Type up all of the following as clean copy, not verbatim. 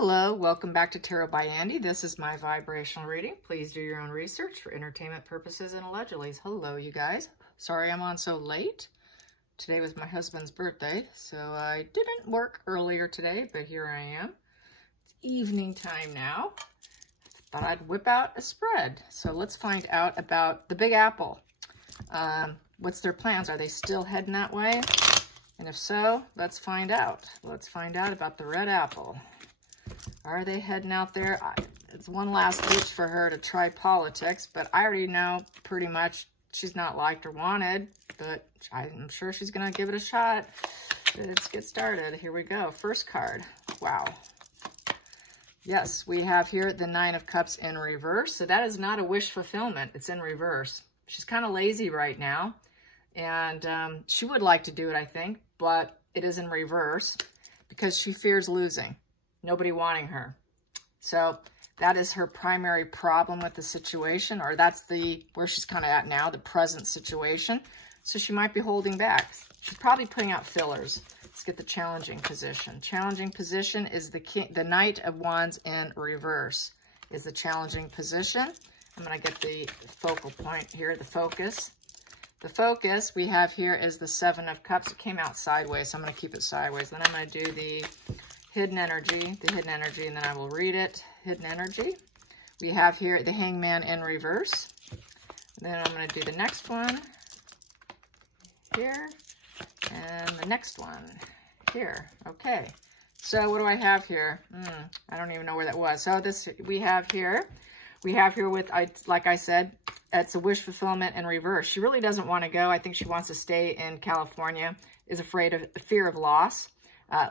Hello, welcome back to Tarot by Andy. This is my vibrational reading. Please do your own research for entertainment purposes and allegedly. Hello, you guys. Sorry I'm on so late. Today was my husband's birthday, so I didn't work earlier today, but here I am. It's evening time now. Thought I'd whip out a spread. So let's find out about the Big Apple. What's their plans? Are they still heading that way? And if so, let's find out. Let's find out about the Red Apple. Are they heading out there? It's one last ditch for her to try politics, but I already know pretty much she's not liked or wanted, but I'm sure she's going to give it a shot. Let's get started. Here we go. First card. Wow. Yes, we have here the Nine of Cups in reverse. So that is not a wish fulfillment. It's in reverse. She's kind of lazy right now, and she would like to do it, I think, but it is in reverse because she fears losing. Nobody wanting her. So that is her primary problem with the situation, or that's where she's kind of at now, the present situation. So she might be holding back. She's probably putting out fillers. Let's get the challenging position. Challenging position is the Knight of Wands in reverse is the challenging position. I'm going to get the focal point here, the focus. The focus we have here is the Seven of Cups. It came out sideways, so I'm going to keep it sideways. Then I'm going to do the hidden energy, and then I will read it. Hidden energy. We have here the Hangman in reverse. Then I'm going to do the next one here, and the next one here. Okay. So what do I have here? I don't even know where that was. So this we have here with, like I said, it's a wish fulfillment in reverse. She really doesn't want to go. I think she wants to stay in California, is afraid of fear of loss.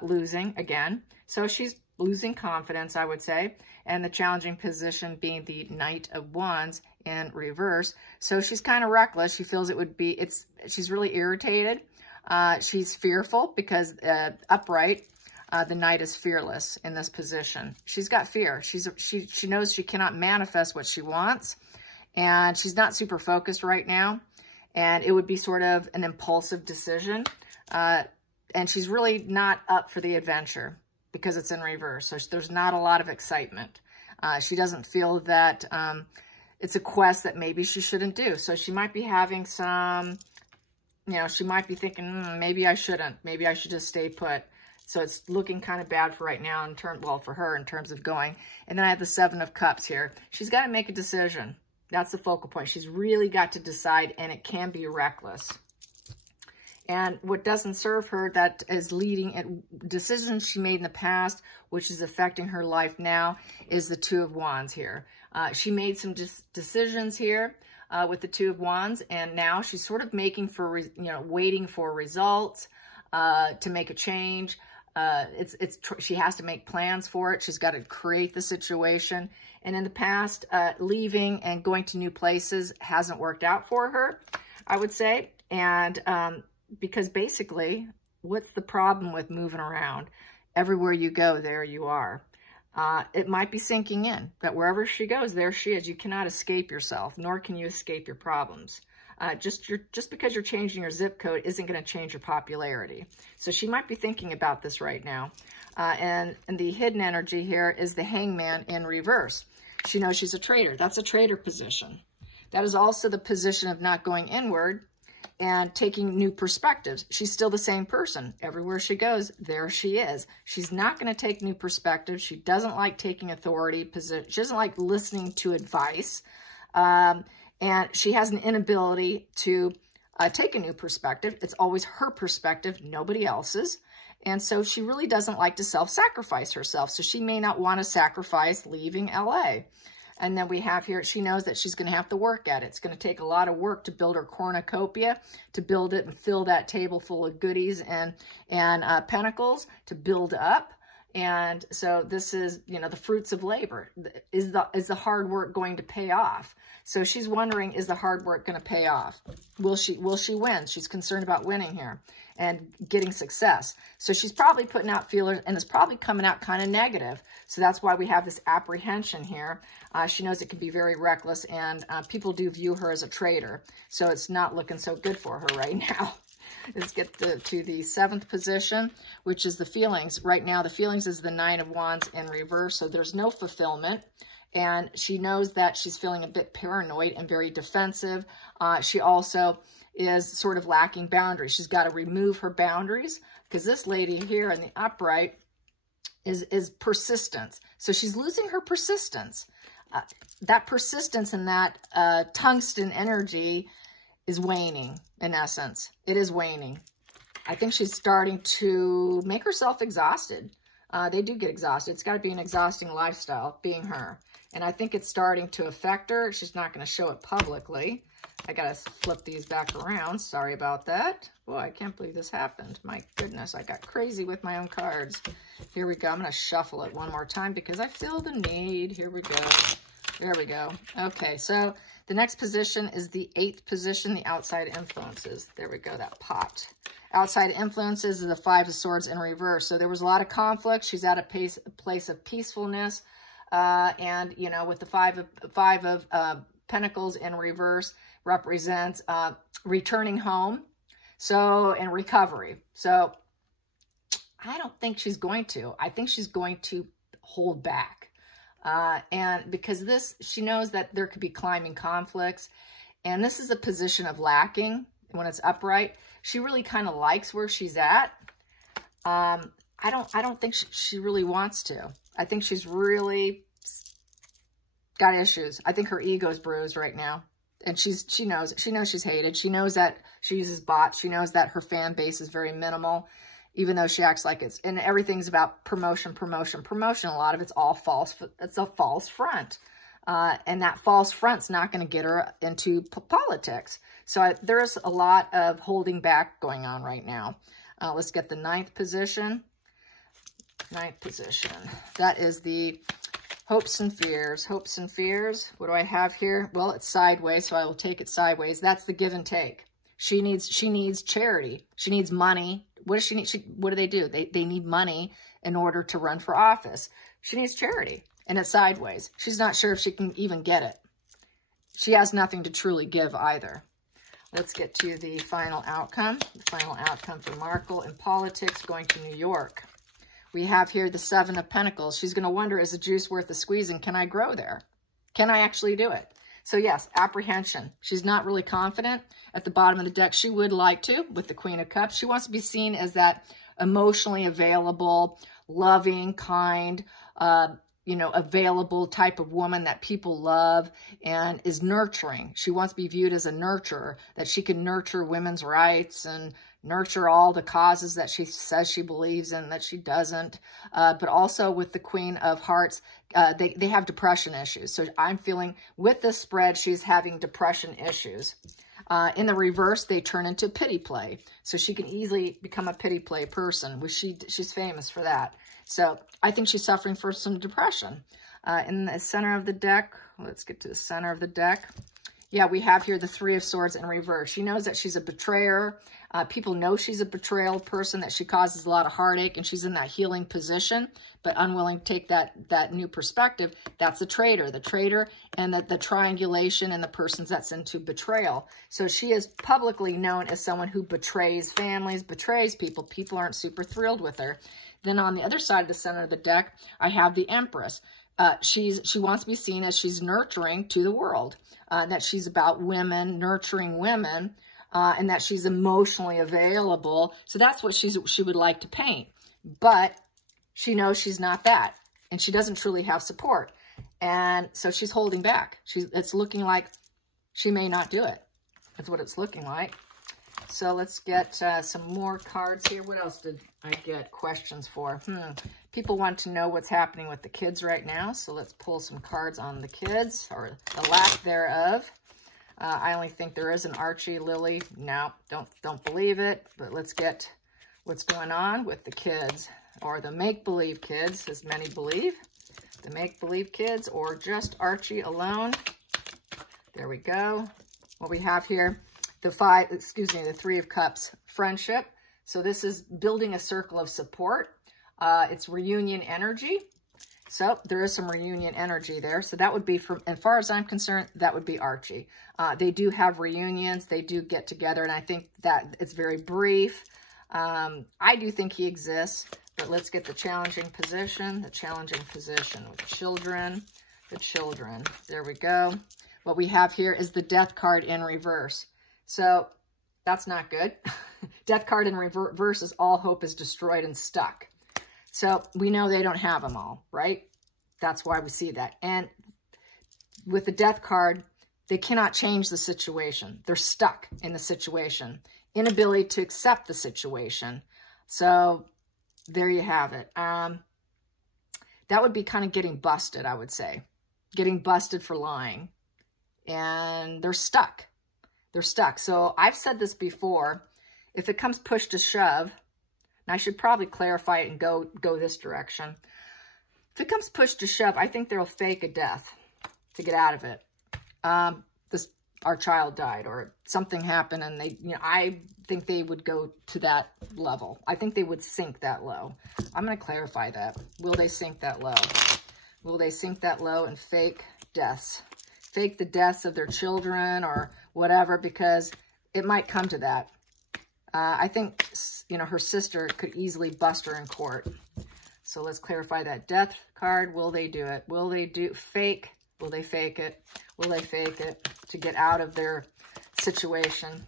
Losing again. So she's losing confidence, I would say. And the challenging position being the Knight of Wands in reverse. So she's kind of reckless. She feels it would be, she's really irritated. She's fearful because upright, the Knight is fearless in this position. She's got fear. She knows she cannot manifest what she wants. And she's not super focused right now. And it would be sort of an impulsive decision. And she's really not up for the adventure because it's in reverse. So there's not a lot of excitement. She doesn't feel that it's a quest that maybe she shouldn't do. So she might be having some, she might be thinking, maybe I shouldn't. Maybe I should just stay put. So it's looking kind of bad for right now for her in terms of going. And then I have the Seven of Cups here. She's got to make a decision. That's the focal point. She's really got to decide, and it can be reckless. And what doesn't serve her, that is leading at decisions she made in the past, which is affecting her life now, is the Two of Wands here. She made some decisions here with the Two of Wands, and now she's sort of waiting for results to make a change. She has to make plans for it. She's got to create the situation. And in the past, leaving and going to new places hasn't worked out for her, I would say. And because basically, what's the problem with moving around? Everywhere you go, there you are. It might be sinking in, but wherever she goes, there she is. You cannot escape yourself, nor can you escape your problems. Just because you're changing your zip code isn't going to change your popularity. So she might be thinking about this right now. And the hidden energy here is the Hangman in reverse. She knows she's a traitor. That's a traitor position. That is also the position of not going inward and taking new perspectives. She's still the same person. Everywhere she goes, there she is. She's not going to take new perspectives. She doesn't like taking authority position. She doesn't like listening to advice. And she has an inability to take a new perspective. It's always her perspective, nobody else's. And so she really doesn't like to self-sacrifice herself. So she may not want to sacrifice leaving LA. And then we have here, she knows that she's going to have to work at it. It's going to take a lot of work to build her cornucopia, to build it and fill that table full of goodies and pentacles to build up. And so this is, the fruits of labor. Is the hard work going to pay off? So she's wondering, is the hard work going to pay off? Will she win? She's concerned about winning here and getting success. So she's probably putting out feelers, and it's probably coming out kind of negative. So that's why we have this apprehension here. She knows it can be very reckless, and people do view her as a traitor. So it's not looking so good for her right now. Let's get to the 7th position, which is the feelings. Right now, the feelings is the 9 of Wands in reverse, so there's no fulfillment. And she knows that she's feeling a bit paranoid and very defensive. She also is sort of lacking boundaries. She's got to remove her boundaries because this lady here in the upright is persistence. So she's losing her persistence. That persistence and that tungsten energy is waning, in essence. It is waning. I think she's starting to make herself exhausted. They do get exhausted. It's got to be an exhausting lifestyle, being her. And I think it's starting to affect her. She's not going to show it publicly. I got to flip these back around. Sorry about that. Boy, I can't believe this happened. My goodness, I got crazy with my own cards. Here we go. I'm going to shuffle it one more time because I feel the need. Here we go. There we go. Okay, so the next position is the 8th position, the outside influences. There we go, that pot. Outside influences is the 5 of Swords in reverse. So there was a lot of conflict. She's at a place of peacefulness. And, you know, with the 5 of Pentacles in reverse represents returning home. So, and recovery. So I don't think she's going to. I think she's going to hold back. And because she knows that there could be climbing conflicts. And this is a position of lacking when it's upright. She really kind of likes where she's at. I don't think she really wants to. I think she's really got issues. I think her ego's bruised right now. And she knows she's hated. She knows that she uses bots. She knows that her fan base is very minimal, even though she acts like and everything's about promotion, promotion, promotion. A lot of it's all false. It's a false front. And that false front's not going to get her into politics. So there's a lot of holding back going on right now. Let's get the 9th position. 9th position. That is the hopes and fears. Hopes and fears. What do I have here? Well, it's sideways, so I will take it sideways. That's the give and take. She needs charity. She needs money. What does she need? What do? They need money in order to run for office. She needs charity, and it's sideways. She's not sure if she can even get it. She has nothing to truly give either. Let's get to the final outcome. The final outcome for Markle in politics, going to New York. We have here the 7 of Pentacles. She's going to wonder, is the juice worth the squeezing? Can I grow there? Can I actually do it? So yes, apprehension. She's not really confident. At the bottom of the deck, she would like to, with the Queen of Cups. She wants to be seen as that emotionally available, loving, kind, available type of woman that people love and is nurturing. She wants to be viewed as a nurturer, that she can nurture women's rights and nurture all the causes that she says she believes in that she doesn't. But also with the Queen of Hearts, they have depression issues. So I'm feeling with this spread, she's having depression issues. In the reverse, they turn into pity play. So she can easily become a pity play person, which she's famous for that. So I think she's suffering from some depression. In the center of the deck, let's get to the center of the deck. Yeah, we have here the 3 of Swords in reverse. She knows that she's a betrayer. People know she's a betrayal person, that she causes a lot of heartache, and she's in that healing position, but unwilling to take that new perspective. That's the traitor, and the triangulation and the persons that's into betrayal. So she is publicly known as someone who betrays families, betrays people. People aren't super thrilled with her. Then on the other side of the center of the deck, I have the Empress. She wants to be seen as she's nurturing to the world, that she's about women, nurturing women, and that she's emotionally available. So that's what she would like to paint. But she knows she's not that, and she doesn't truly have support. And so she's holding back. It's looking like she may not do it. That's what it's looking like. So let's get some more cards here. What else did I get questions for? People want to know what's happening with the kids right now. So let's pull some cards on the kids, or the lack thereof. I only think there is an Archie, Lily. No, don't believe it. But let's get what's going on with the kids, or the make-believe kids, as many believe. The make-believe kids, or just Archie alone. There we go. What we have here, the 3 of Cups, friendship. So this is building a circle of support. It's reunion energy. So there is some reunion energy there. So that would be, from as far as I'm concerned, that would be Archie. They do have reunions. They do get together, and I think that it's very brief. I do think he exists, but let's get the challenging position with children, the children. There we go. What we have here is the Death card in reverse. So that's not good. Death card in reverse is all hope is destroyed and stuck. So we know they don't have them all, right? That's why we see that. And with the Death card, they cannot change the situation. They're stuck in the situation. Inability to accept the situation. So there you have it. That would be kind of getting busted, I would say. Getting busted for lying. And they're stuck. They're stuck. So I've said this before. If it comes push to shove, and I should probably clarify it and go this direction. If it comes push to shove, I think they'll fake a death to get out of it. Our child died or something happened, and they, I think they would go to that level. I think they would sink that low. I'm going to clarify that. Will they sink that low? Will they sink that low and fake deaths? Fake the deaths of their children or whatever, because it might come to that. I think, her sister could easily bust her in court. So let's clarify that Death card. Will they do it? Will they fake? Will they fake it? Will they fake it to get out of their situation?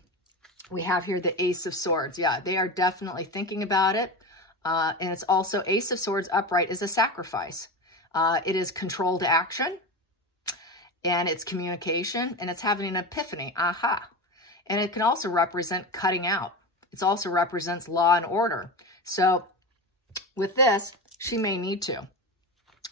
We have here the Ace of Swords. Yeah, they are definitely thinking about it. And it's also Ace of Swords upright is a sacrifice. It is controlled action. And it's communication. And it's having an epiphany. Aha. And it can also represent cutting out. It also represents law and order. So with this, she may need to.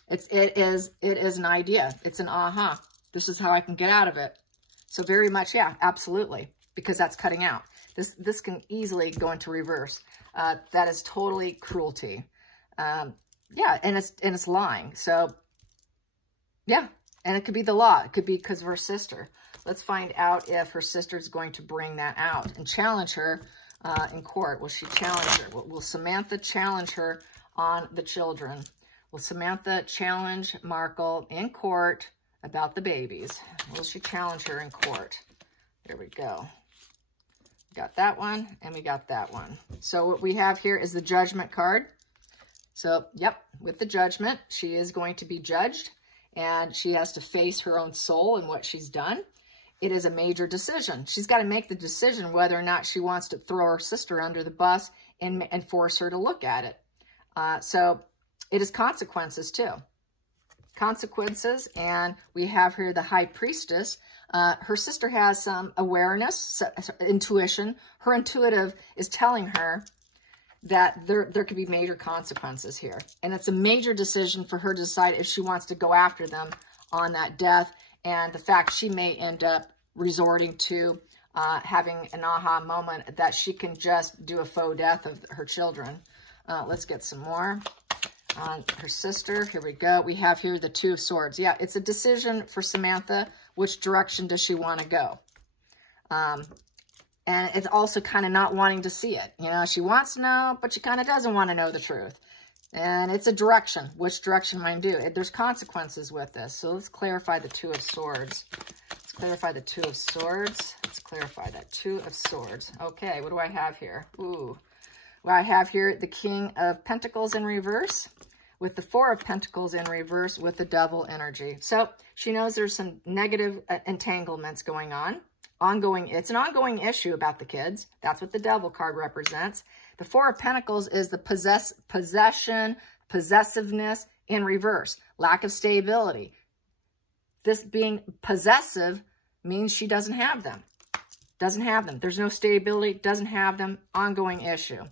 It is an idea. It's an aha. This is how I can get out of it. So very much, yeah, absolutely, because that's cutting out. This can easily go into reverse. That is totally cruelty. Yeah, and it's lying. So yeah, and it could be the law. It could be because of her sister. Let's find out if her sister is going to bring that out and challenge her in court. Will she challenge her? Will Samantha challenge her on the children? Will Samantha challenge Markle in court about the babies? Will she challenge her in court? There we go. We got that one, and we got that one. So what we have here is the Judgment card. So, yep, with the Judgment, she is going to be judged, and she has to face her own soul and what she's done. It is a major decision. She's got to make the decision whether or not she wants to throw her sister under the bus and force her to look at it. So it is consequences too. Consequences, and we have here the High Priestess. Her sister has some awareness, intuition. Her intuitive is telling her that there could be major consequences here. And it's a major decision for her to decide if she wants to go after them on that death. And the fact she may end up resorting to having an aha moment that she can just do a faux death of her children. Let's get some more on her sister. Here we go. We have here the Two of Swords. Yeah, it's a decision for Samantha. Which direction does she want to go? And it's also kind of not wanting to see it. She wants to know, but she kind of doesn't want to know the truth. And it's a direction. Which direction might do? There's consequences with this. So let's clarify the Two of Swords. Let's clarify the Two of Swords. Let's clarify that Two of Swords. Okay, what do I have here? Ooh. Well, I have here the King of Pentacles in reverse with the Four of Pentacles in reverse with the Devil energy. So she knows there's some negative entanglements going on. It's an ongoing issue about the kids. That's what the Devil card represents. The Four of Pentacles is the possession, possessiveness in reverse, lack of stability. This being possessive means she doesn't have them. Doesn't have them. There's no stability, doesn't have them, ongoing issue.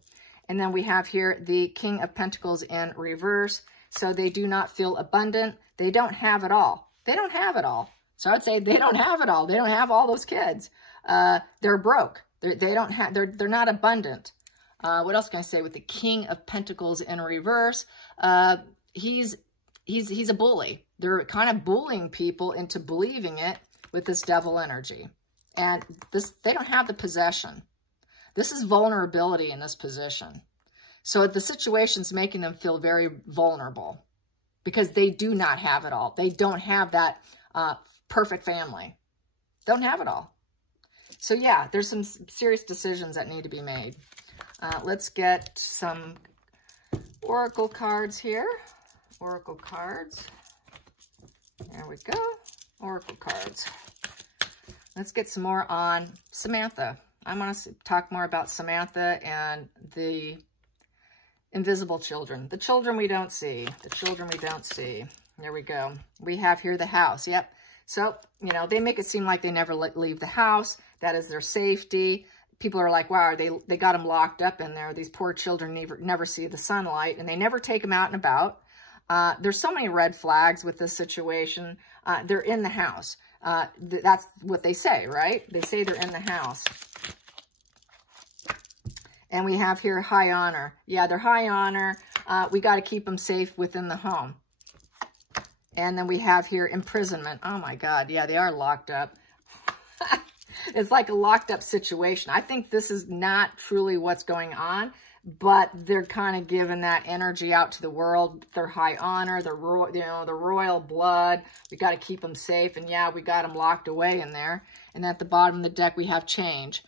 And then we have here the King of Pentacles in reverse. So they do not feel abundant. They don't have it all. They don't have it all. So I'd say they don't have it all. They don't have all those kids. They're broke. They're not abundant. What else can I say with the King of Pentacles in reverse? He's a bully. They're kind of bullying people into believing it with this Devil energy. And they don't have the possession. This is vulnerability in this position. So the situation's making them feel very vulnerable. because they do not have it all. They don't have that perfect family. Don't have it all. So yeah, there's some serious decisions that need to be made. Let's get some oracle cards here. Oracle cards. There we go. Oracle cards. Let's get some more on Samantha. I'm going to talk more about Samantha and the invisible children. The children we don't see. The children we don't see. There we go. We have here the house. Yep. So, you know, they make it seem like they never leave the house. That is their safety. People are like, wow, they got them locked up in there. These poor children never see the sunlight, and they never take them out and about. There's so many red flags with this situation. They're in the house. That's what they say, right? They say they're in the house. And we have here high honor. Yeah, they're high honor. We got to keep them safe within the home. And then we have here imprisonment. Oh my God. Yeah, they are locked up. It's like a locked up situation. I think this is not truly what's going on, but they're kind of giving that energy out to the world. They're high honor, they're the royal blood. We got to keep them safe. And yeah, we got them locked away in there. And at the bottom of the deck, we have change.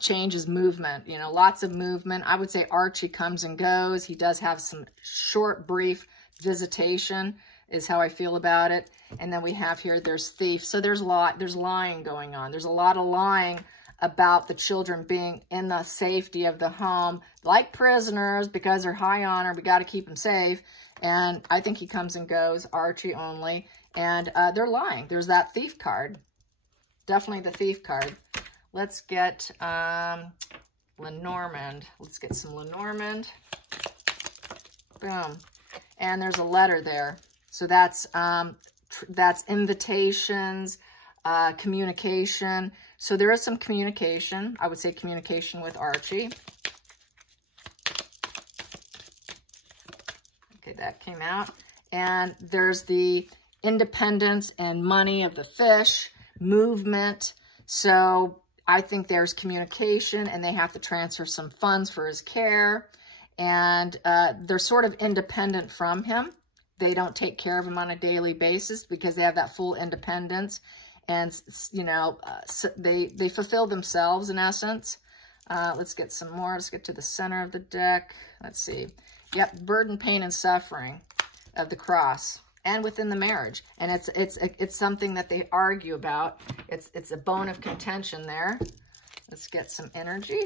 Change is movement, you know, lots of movement. I would say Archie comes and goes. He does have some short, brief visitation is how I feel about it. And then we have here, there's thief. So there's lying going on. There's a lot of lying about the children being in the safety of the home, like prisoners, because they're high honor. We got to keep them safe. And I think he comes and goes, Archie only. And they're lying. There's that thief card. Definitely the thief card. Let's get Lenormand. Let's get some Lenormand. Boom. And there's a letter there. So that's invitations, communication. So there is some communication. I would say communication with Archie. Okay, that came out. And there's the independence and money of the fish, movement. So I think there's communication, and they have to transfer some funds for his care. And they're sort of independent from him. They don't take care of him on a daily basis because they have that full independence. And, you know, so they fulfill themselves in essence. Let's get some more. Let's get to the center of the deck. Let's see. Yep, burden, pain, and suffering of the cross. And within the marriage. And it's something that they argue about. It's a bone of contention there. Let's get some energy.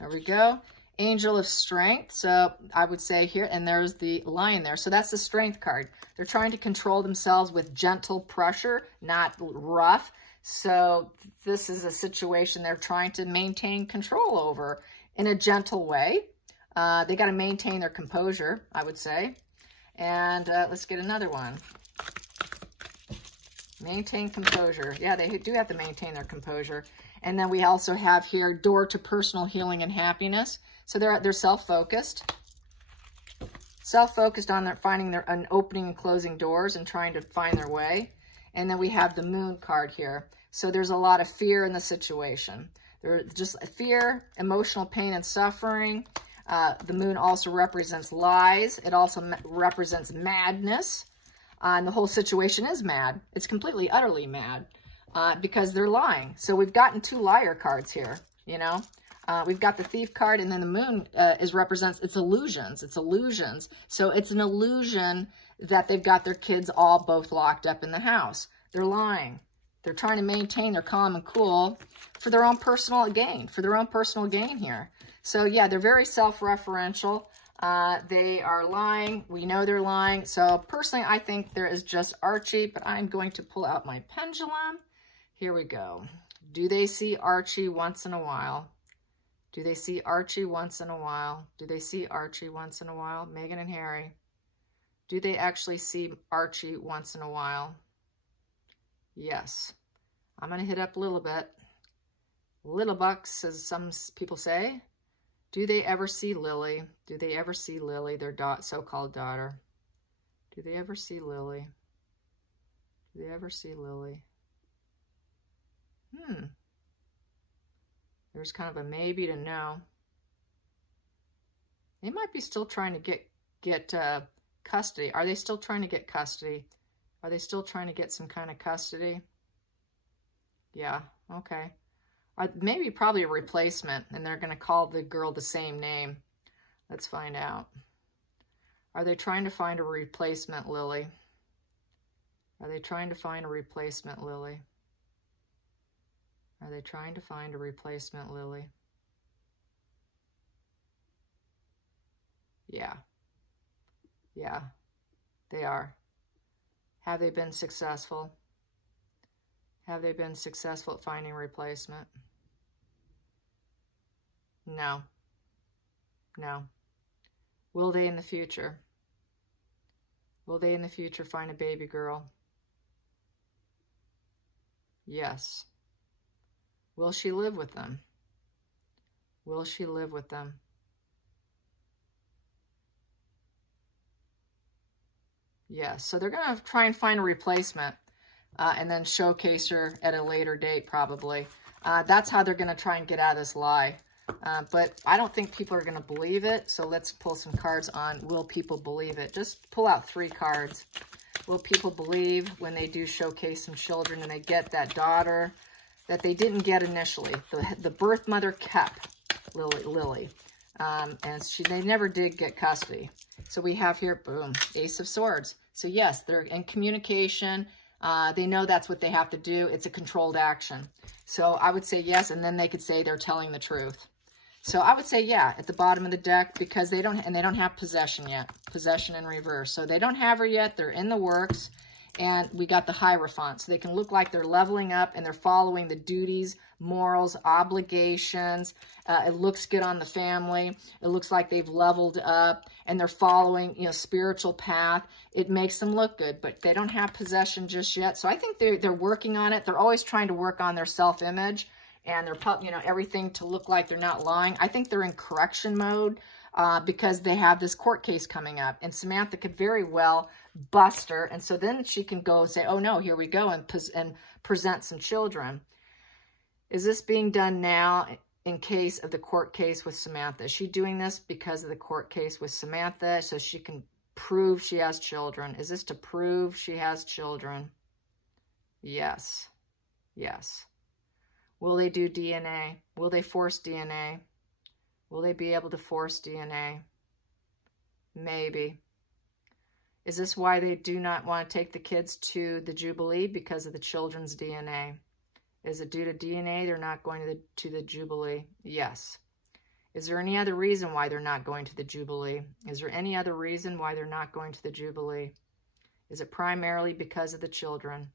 There we go. Angel of Strength. So I would say here, and there's the lion there. So that's the strength card. They're trying to control themselves with gentle pressure, not rough. So this is a situation they're trying to maintain control over in a gentle way. They got to maintain their composure, I would say. And let's get another one. Maintain composure. Yeah, they do have to maintain their composure. And then we also have here door to personal healing and happiness. So they're self-focused. Self-focused on finding their opening and closing doors and trying to find their way. And then we have the moon card here. So there's a lot of fear in the situation. There's just fear, emotional pain and suffering. The moon also represents lies. It also represents madness. And the whole situation is mad. It's completely, utterly mad because they're lying. So we've gotten two liar cards here, you know. We've got the thief card, and then the moon represents, it's illusions. It's illusions. So it's an illusion that they've got their kids all both locked up in the house. They're lying. They're trying to maintain their calm and cool for their own personal gain, here. So yeah, they're very self-referential. They are lying. We know they're lying. So personally, I think there is just Archie, but I'm going to pull out my pendulum. Here we go. Do they see Archie once in a while? Do they see Archie once in a while? Do they see Archie once in a while? Meghan and Harry. Do they actually see Archie once in a while? Yes. I'm going to hit up a little bit. Little bucks, as some people say. Do they ever see Lily? Do they ever see Lily, their so-called daughter? Do they ever see Lily? Do they ever see Lily? There's kind of a maybe to no. They might be still trying to get custody. Are they still trying to get custody? Are they still trying to get some kind of custody? Yeah, okay. Maybe probably a replacement, and they're going to call the girl the same name. Let's find out. Are they trying to find a replacement, Lily? Are they trying to find a replacement, Lily? Are they trying to find a replacement, Lily? Yeah. Yeah, they are. Have they been successful? Have they been successful at finding a replacement? No. No. Will they in the future? Will they in the future find a baby girl? Yes. Will she live with them? Will she live with them? Yes. So they're going to try and find a replacement and then showcase her at a later date, probably. That's how they're going to try and get out of this lie. But I don't think people are going to believe it. So let's pull some cards on will people believe it. Just pull out 3 cards. Will people believe when they do showcase some children and they get that daughter that they didn't get initially? The birth mother kept Lily. And they never did get custody. So we have here, boom, Ace of Swords. So yes, they're in communication. They know that's what they have to do. It's a controlled action. So I would say yes, and then they could say they're telling the truth. So I would say yeah at the bottom of the deck because they don't have possession yet. Possession in reverse. So they don't have her yet. They're in the works. And we got the Hierophant. So they can look like they're leveling up and they're following the duties, morals, obligations. It looks good on the family. It looks like they've leveled up and they're following, spiritual path. It makes them look good, but they don't have possession just yet. So I think they're working on it. They're always trying to work on their self-image and their, everything to look like they're not lying. I think they're in correction mode because they have this court case coming up and Samantha could very well bust her. And so then she can go and say, oh no, here we go and present some children. Is this being done now in case of the court case with Samantha? Is she doing this because of the court case with Samantha so she can prove she has children? Is this to prove she has children? Yes. Yes. Will they do DNA? Will they force DNA? Will they be able to force DNA? Maybe. Is this why they do not want to take the kids to the Jubilee? Because of the children's DNA. Is it due to DNA they're not going to the Jubilee? Yes. Is there any other reason why they're not going to the Jubilee? Is there any other reason why they're not going to the Jubilee? Is it primarily because of the children?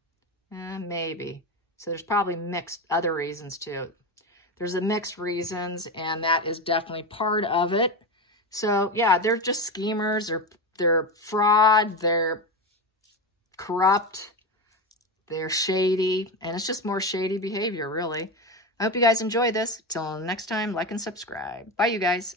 Maybe. So there's probably mixed other reasons too. There's a mixed reasons, and that is definitely part of it. So yeah, they're just schemers. They're fraud. They're corrupt. They're shady, and it's just more shady behavior, really. I hope you guys enjoy this. Till next time, like and subscribe. Bye, you guys.